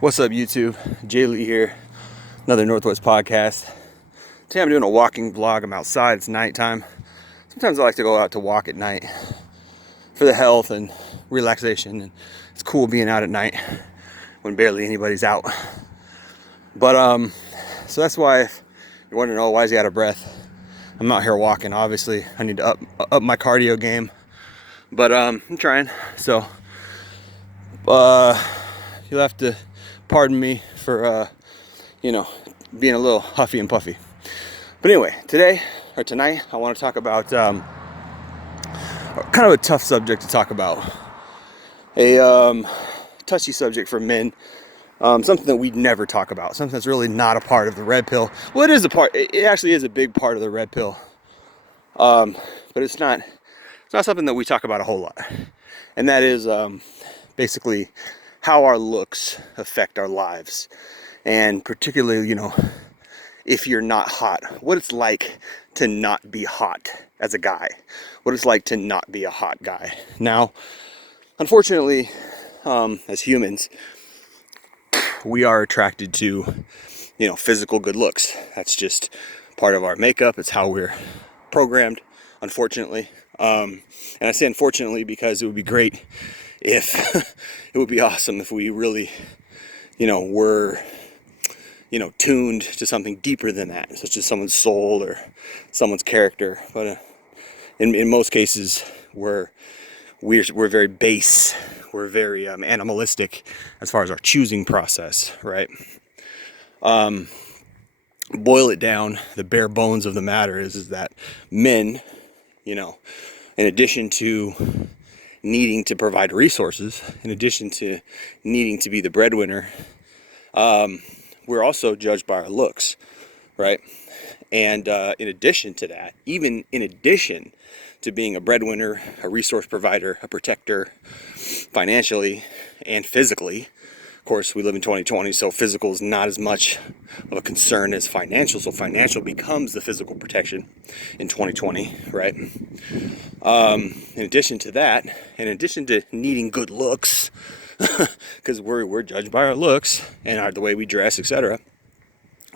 What's up, YouTube? Jay Lee here, another Northwest podcast. Today I'm doing a walking vlog. I'm outside, it's nighttime. Sometimes I like to go out to walk at night for the health and relaxation. And it's cool being out at night when barely anybody's out. But so that's why, if you want to know why is he out of breath, I'm out here walking. Obviously, I need to up my cardio game, but I'm trying. So you'll have to pardon me for being a little huffy and puffy. But anyway, tonight I want to talk about kind of a tough subject to talk about, a touchy subject for men, something that we never talk about, something that's really not a part of the red pill. Well, it is a part. It actually is a big part of the red pill, but it's not something that we talk about a whole lot, and that is basically how our looks affect our lives, and particularly, if you're not hot, what it's like to not be hot as a guy, what it's like to not be a hot guy. Now, unfortunately, as humans, we are attracted to, physical good looks. That's just part of our makeup. It's how we're programmed, unfortunately. And I say unfortunately because it would be great if it would be awesome if we really, were, tuned to something deeper than that, such as someone's soul or someone's character. But in most cases, we're very base. We're very animalistic as far as our choosing process, right? Boil it down, the bare bones of the matter is that men, in addition to needing to provide resources, in addition to needing to be the breadwinner, we're also judged by our looks, right? And in addition to that, even in addition to being a breadwinner, a resource provider, a protector, financially and physically, of course, we live in 2020, so physical is not as much of a concern as financial. So financial becomes the physical protection in 2020, right? In addition to that, in addition to needing good looks, because we're judged by our looks and the way we dress, etc.,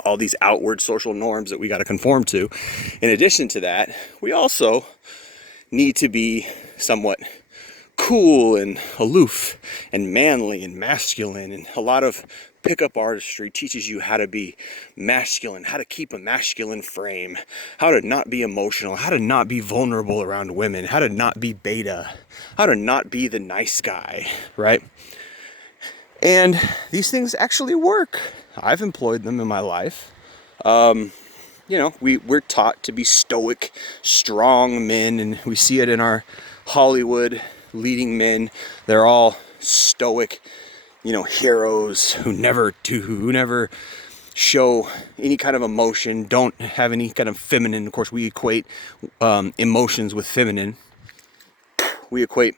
all these outward social norms that we got to conform to. In addition to that, we also need to be somewhat cool and aloof and manly and masculine, and a lot of pickup artistry teaches you how to be masculine, how to keep a masculine frame, how to not be emotional, how to not be vulnerable around women, how to not be beta, how to not be the nice guy, right? And these things actually work. I've employed them in my life. We're taught to be stoic, strong men, and we see it in our Hollywood leading men. They're all stoic, heroes who never show any kind of emotion, don't have any kind of feminine. Of course, we equate emotions with feminine. We equate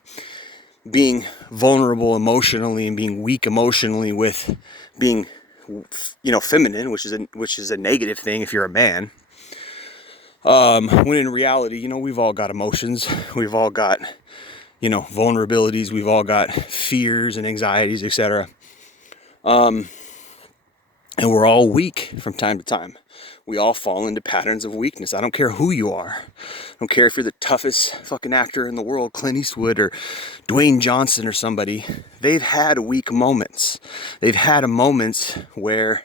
being vulnerable emotionally and being weak emotionally with being, feminine, which is a negative thing if you're a man. When in reality, we've all got emotions. We've all got, vulnerabilities. We've all got fears and anxieties, etc. And we're all weak from time to time. We all fall into patterns of weakness. I don't care who you are. I don't care if you're the toughest fucking actor in the world, Clint Eastwood or Dwayne Johnson or somebody. They've had weak moments. They've had moments where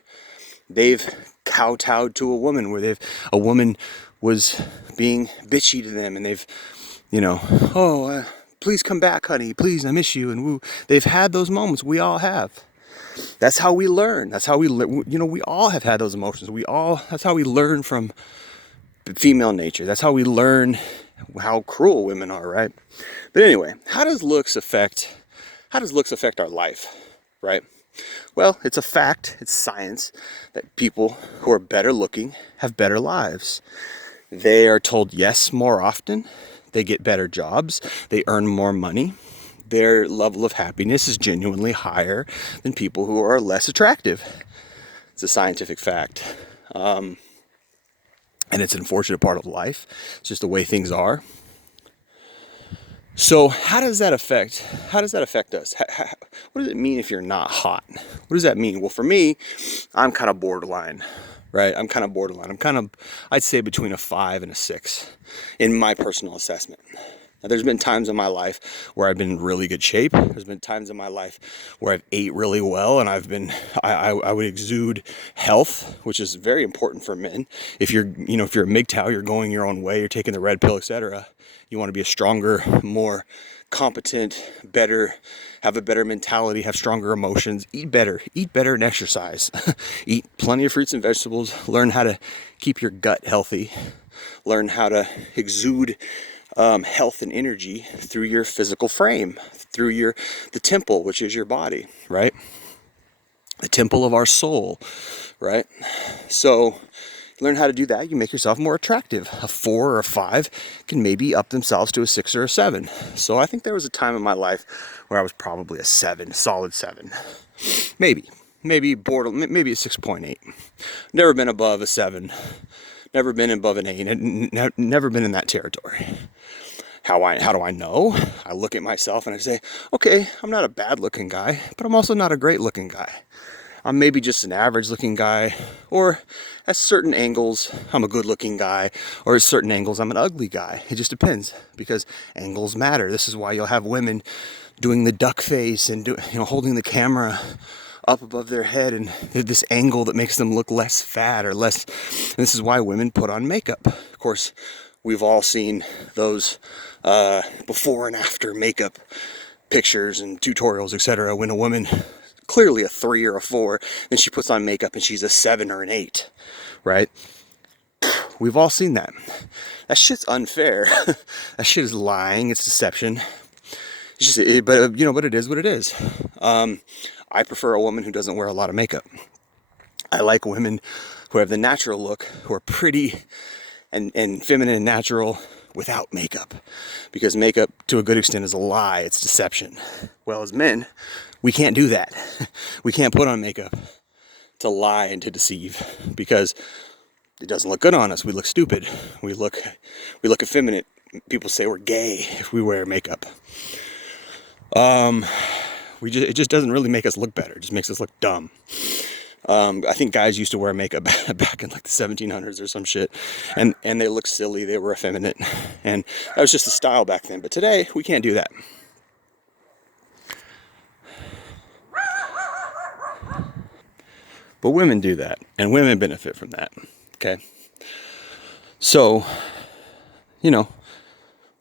they've kowtowed to a woman, where a woman was being bitchy to them, and they've, please come back, honey, please, I miss you, and woo. They've had those moments. We all have. That's how we learn. That's how we all have had those emotions. That's how we learn from female nature. That's how we learn how cruel women are, right? But anyway, how does looks affect our life, right? Well, it's a fact, it's science, that people who are better looking have better lives. They are told yes more often. They get better jobs. They earn more money. Their level of happiness is genuinely higher than people who are less attractive. It's a scientific fact. And it's an unfortunate part of life. It's just the way things are. So how does that affect us? What does it mean if you're not hot? What does that mean? Well, for me, I'm kind of borderline, right? I'm kind of borderline. I'd say between a 5 and a 6 in my personal assessment. Now, there's been times in my life where I've been in really good shape. There's been times in my life where I've ate really well and I would exude health, which is very important for men. If you're a MGTOW, you're going your own way, you're taking the red pill, etc. You want to be a stronger, more competent, better, have a better mentality, have stronger emotions, eat better and exercise. Eat plenty of fruits and vegetables, learn how to keep your gut healthy, learn how to exude health and energy through your physical frame, through the temple, which is your body, right? The temple of our soul, right? So learn how to do that. You make yourself more attractive. A 4 or a 5 can maybe up themselves to a 6 or a 7. So I think there was a time in my life where I was probably a 7, solid 7, maybe a 6.8. Never been above a 7. Never been above an 8. Never been in that territory. How do I know? I look at myself and I say, okay, I'm not a bad looking guy, but I'm also not a great looking guy. I'm maybe just an average looking guy, or at certain angles, I'm a good looking guy, or at certain angles, I'm an ugly guy. It just depends, because angles matter. This is why you'll have women doing the duck face and holding the camera up above their head and this angle that makes them look less fat or less. And this is why women put on makeup. Of course, we've all seen those before and after makeup pictures and tutorials, etc. When a woman, clearly a 3 or a 4, then she puts on makeup and she's a 7 or an 8, right? We've all seen that. That shit's unfair. That shit is lying. It's deception. It's just, but it is what it is. I prefer a woman who doesn't wear a lot of makeup. I like women who have the natural look, who are pretty and feminine and natural without makeup, because makeup to a good extent is a lie. It's deception. Well, as men, we can't do that. We can't put on makeup to lie and to deceive, because it doesn't look good on us. We look stupid. We look effeminate. People say we're gay if we wear makeup. It just doesn't really make us look better. It just makes us look dumb. I think guys used to wear makeup back in like the 1700s or some shit, and they looked silly. They were effeminate, and that was just the style back then. But today we can't do that. But women do that, and women benefit from that. Okay, so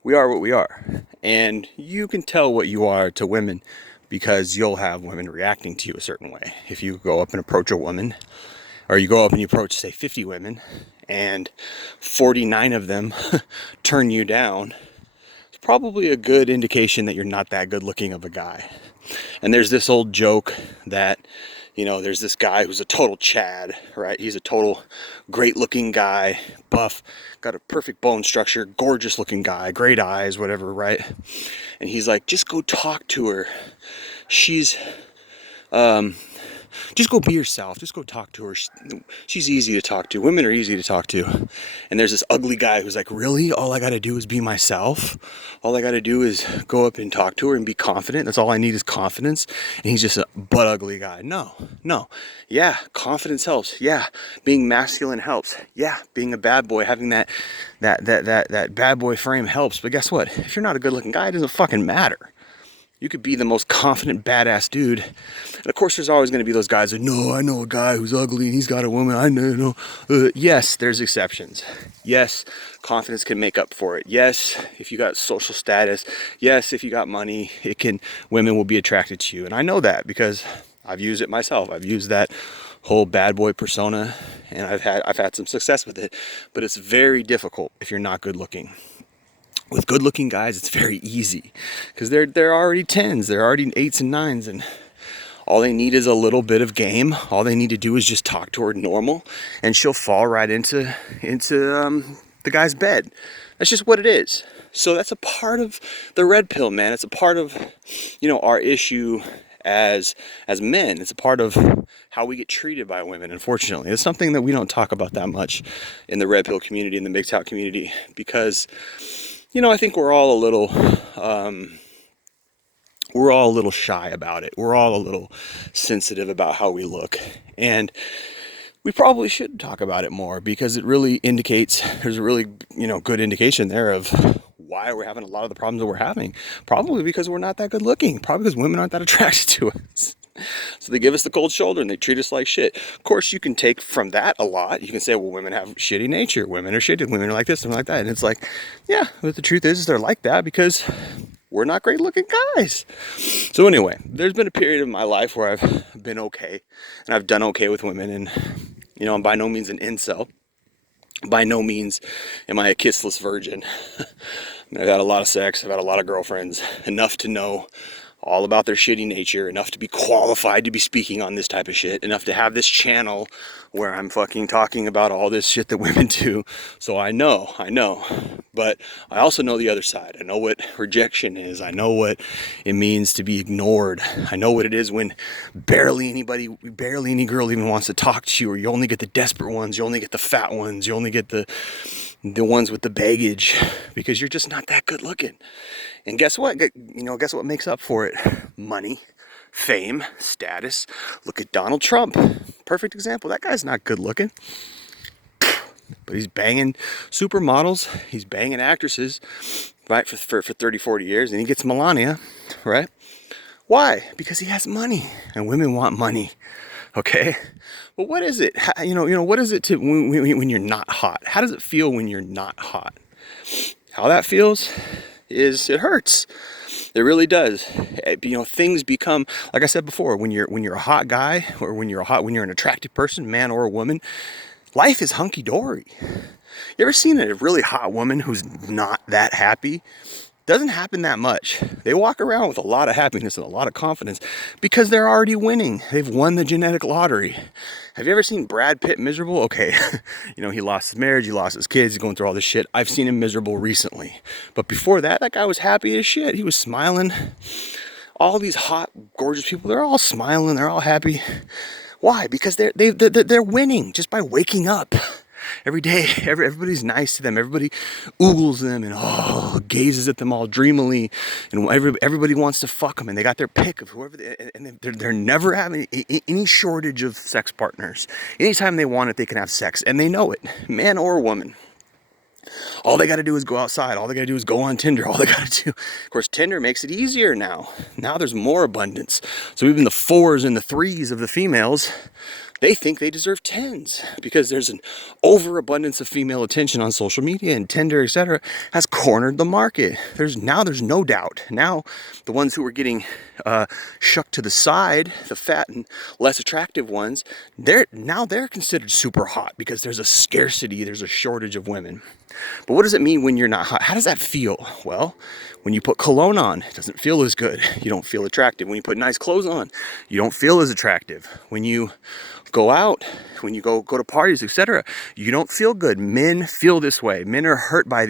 we are what we are, and you can tell what you are to women, because you'll have women reacting to you a certain way. If you go up and approach a woman, or you go up and you approach, say, 50 women, and 49 of them turn you down, it's probably a good indication that you're not that good looking of a guy. And there's this old joke that, there's this guy who's a total Chad, right? He's a total great looking guy, buff, got a perfect bone structure, gorgeous looking guy, great eyes, whatever, right? And he's like, just go talk to her. She's, just go be yourself. Just go talk to her. She's easy to talk to. Women are easy to talk to. And there's this ugly guy who's like, really? All I got to do is be myself? All I got to do is go up and talk to her and be confident? That's all I need is confidence? And he's just a butt ugly guy. No. Yeah, confidence helps. Yeah, being masculine helps. Yeah, being a bad boy, having that bad boy frame helps. But guess what? If you're not a good looking guy, it doesn't fucking matter. You could be the most confident, badass dude. And of course, there's always going to be those guys that, no, I know a guy who's ugly and he's got a woman. I know. Yes, there's exceptions. Yes, confidence can make up for it. Yes, if you got social status. Yes, if you got money, women will be attracted to you. And I know that because I've used it myself. I've used that whole bad boy persona, and I've had some success with it. But it's very difficult if you're not good looking. With good-looking guys, it's very easy, because they're already 10s, they're already 8s and 9s, and all they need is a little bit of game. All they need to do is just talk to her normal, and she'll fall right into the guy's bed. That's just what it is. So that's a part of the red pill, man. It's a part of our issue as men. It's a part of how we get treated by women, unfortunately. It's something that we don't talk about that much in the red pill community, in the MGTOW community, because I think we're all a little shy about it. We're all a little sensitive about how we look. And we probably should talk about it more, because it really indicates, there's a really, good indication there of why we're having a lot of the problems that we're having. Probably because we're not that good looking. Probably because women aren't that attracted to us. So they give us the cold shoulder and they treat us like shit. Of course, you can take from that a lot. You can say, well, women have shitty nature. Women are shitty. Women are like this and like that. And it's like, yeah, but the truth is they're like that because we're not great looking guys. So anyway, there's been a period of my life where I've been okay and I've done okay with women. And, I'm by no means an incel. By no means am I a kissless virgin. I've had a lot of sex. I've had a lot of girlfriends, enough to know all about their shitty nature, enough to be qualified to be speaking on this type of shit, enough to have this channel where I'm fucking talking about all this shit that women do. So I know, but I also know the other side. I know what rejection is. I know what it means to be ignored. I know what it is when barely any girl even wants to talk to you, or you only get the desperate ones, you only get the fat ones, you only get the ones with the baggage, because you're just not that good looking. And guess what? Guess what makes up for it? Money, fame, status. Look at Donald Trump. Perfect example. That guy's not good looking, but he's banging supermodels. He's banging actresses, right, for 30, 40 years, and he gets Melania, right? Why? Because he has money, and women want money. Okay, but what is it? What is it to when you're not hot? How does it feel when you're not hot? How that feels is, it hurts. It really does. Things become, like I said before, when you're a hot guy, or when you're an attractive person, man or a woman, life is hunky dory. You ever seen a really hot woman who's not that happy? Doesn't happen that much. They walk around with a lot of happiness and a lot of confidence because they're already winning. They've won the genetic lottery. Have you ever seen Brad Pitt miserable? Okay, he lost his marriage, he lost his kids, he's going through all this shit. I've seen him miserable recently. But before that guy was happy as shit. He was smiling. All these hot, gorgeous people, they're all smiling, they're all happy. Why? Because they're winning just by waking up. Every day, everybody's nice to them. Everybody oogles them and gazes at them all dreamily, and everybody wants to fuck them. And they got their pick of whoever, and they're never having any shortage of sex partners. Anytime they want it, they can have sex, and they know it, man or woman. All they got to do is go outside. All they got to do is go on Tinder. All they got to do, of course, Tinder makes it easier now. Now there's more abundance. So even the 4s and the 3s of the females, they think they deserve 10s because there's an overabundance of female attention on social media, and Tinder, etc., has cornered the market. There's no doubt. Now the ones who are getting shucked to the side, the fat and less attractive ones, they're considered super hot because there's a scarcity, there's a shortage of women. But what does it mean when you're not hot? How does that feel? Well, when you put cologne on, it doesn't feel as good. You don't feel attractive. When you put nice clothes on, you don't feel as attractive. When you go out, when you go to parties, etc., you don't feel good. Men feel this way. Men are hurt by